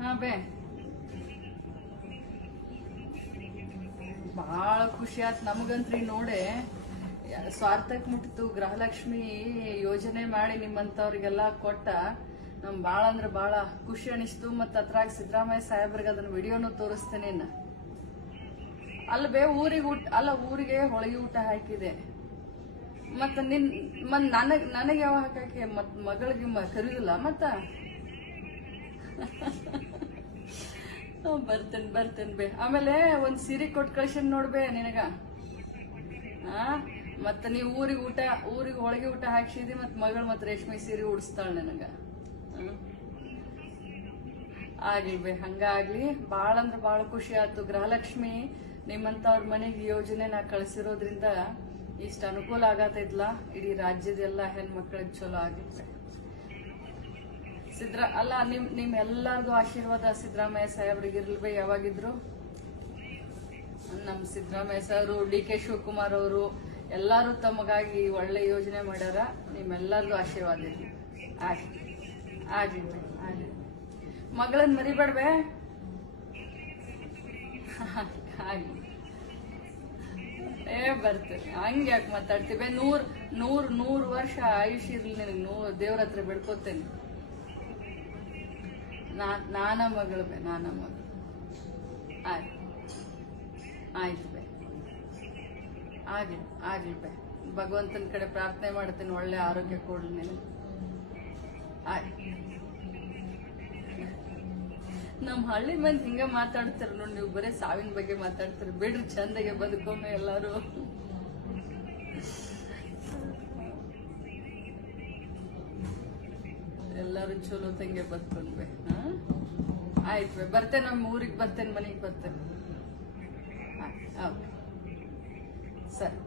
ಹಾ ಬೇ ಭಾಳ ಖುಷಿ ಆಯ್ತು ನಮಗಂತ್ರಿ ನೋಡೆ ಸ್ವಾರ್ಥಕ್ ಮುಟ್ಟಿತು ಗೃಹಲಕ್ಷ್ಮಿ ಯೋಜನೆ ಮಾಡಿ ನಿಮ್ಮಂತವ್ರಿಗೆಲ್ಲ ಕೊಟ್ಟ ನಮ್ ಭಾಳ ಅಂದ್ರೆ ಭಾಳ ಖುಷಿ ಅನಿಸ್ತು. ಮತ್ತ ಅದ್ರಾಗ ಸಿದ್ದರಾಮಯ್ಯ ಸಾಹೇಬ್ರಿಗೆ ಅದನ್ನ ವಿಡಿಯೋನು ತೋರಿಸ್ತೇನೆ. ಅಲ್ಲ ಬೇ ಊರಿಗೆ ಊರಿಗೆ ಹೊಳಗಿ ಊಟ ಹಾಕಿದೆ. ಮತ್ತ ನನಗೆ ಯಾವ ಹಾಕಾಕೆ ಮತ್ ಮಗಳಿಗೆ ಕರೀದಿಲ್ಲ ಮತ್ತ ಬರ್ತೇನೆ ಬೇ. ಆಮೇಲೆ ಒಂದ್ ಸೀರೆ ಕೊಟ್ಟು ಕಳ್ಸೇನ್ ನೋಡ್ಬೇ ನಿನಗ. ಮತ್ತ ನೀವ್ ಊರಿಗೆ ಹೋಳಿಗೆ ಊಟ ಹಾಕ್ಸಿದಿ ಮತ್ ಮಗಳು ಮತ್ ರೇಷ್ಮೆ ಸೀರೆ ಉಡಿಸ್ತಾಳ ನನಗ. ಆಗ್ಲಿ ಬೇ, ಹಂಗಾಗ್ಲಿ. ಬಾಳ ಅಂದ್ರ ಬಾಳ ಖುಷಿ ಆಯ್ತು. ಗೃಹಲಕ್ಷ್ಮಿ ನಿಮ್ಮಂತವ್ರ ಮನೆಗೆ ಯೋಜನೆ ನಾ ಕಳಿಸಿರೋದ್ರಿಂದ ಇಷ್ಟ ಅನುಕೂಲ ಆಗತೈತ್ಲ. ಇಡೀ ರಾಜ್ಯದೆಲ್ಲ ಹೆಣ್ಮಕ್ಳಿಗೆ ಚಲೋ ಆಗಿತ್ತು. ನಿಮ್ ಎಲ್ಲಾರ್ದು ಆಶೀರ್ವಾದ ಸಿದ್ದರಾಮಯ್ಯ ಸಾಹೇಬ್ರಿಗೆ ಇರ್ಲ್ಬೇ ಯಾವಾಗಿದ್ರು. ನಮ್ ಸಿದ್ದರಾಮಯ್ಯ ಸಾಹೇಬ್ರು, DK ಶಿವಕುಮಾರ್ ಅವರು ಎಲ್ಲಾರು ತಮಗಾಗಿ ಒಳ್ಳೆ ಯೋಜನೆ ಮಾಡ್ಯಾರ. ನಿಮ್ಮೆಲ್ಲರದು ಆಶೀರ್ವಾದ ಇರ್ಲಿ. ಆಗ್ಲಿ ಮಗಳನ್ ಮರಿಬೇಡ್ಬೇ. ಆಗ್ಲಿ ಬರ್ತೇನೆ. ಹಂಗ ಯಾಕೆ ಮಾತಾಡ್ತೀವಿ. ನೂರ್ ವರ್ಷ ಆಯುಷ್ಯ ಇರ್ಲಿ ನಿನಗೆ. ದೇವ್ರ ಹತ್ರ ಬಿಡ್ಕೋತೇನೆ. ನಾನ ಮಗಳು ಬೇ, ನಾನ ಮಗಳು. ಆಯ್ತು ಬೇ, ಆಗ್ಲಿ ಬೇ. ಭಗವಂತನ ಕಡೆ ಪ್ರಾರ್ಥನೆ ಮಾಡ್ತೇನೆ ಒಳ್ಳೆ ಆರೋಗ್ಯ ಕೊಡ್ಲಿ ನೀನು. ನಮ್ ಹಳ್ಳಿ ಮಂದಿ ಹಿಂಗ ಮಾತಾಡ್ತಾರ ನೋಡಿ. ನೀವು ಬರೀ ಸಾವಿನ ಬಗ್ಗೆ ಮಾತಾಡ್ತೀರಿ. ಬಿಡ್ರಿ, ಚಂದಗೆ ಬದುಕೊಮ್ಮೆ ಎಲ್ಲಾರು. ಎಲ್ಲಾರು ಚಲೋ ತಂಗೆ ಬದುಕೊಂಡ್ಬೆ. ಆಯ್ತು ಬೇ, ಬರ್ತೇನೆ. ನಮ್ಮ ಊರಿಗೆ ಬರ್ತೇನೆ, ಮನೆಗೆ ಬರ್ತೇನೆ. ಸರಿ.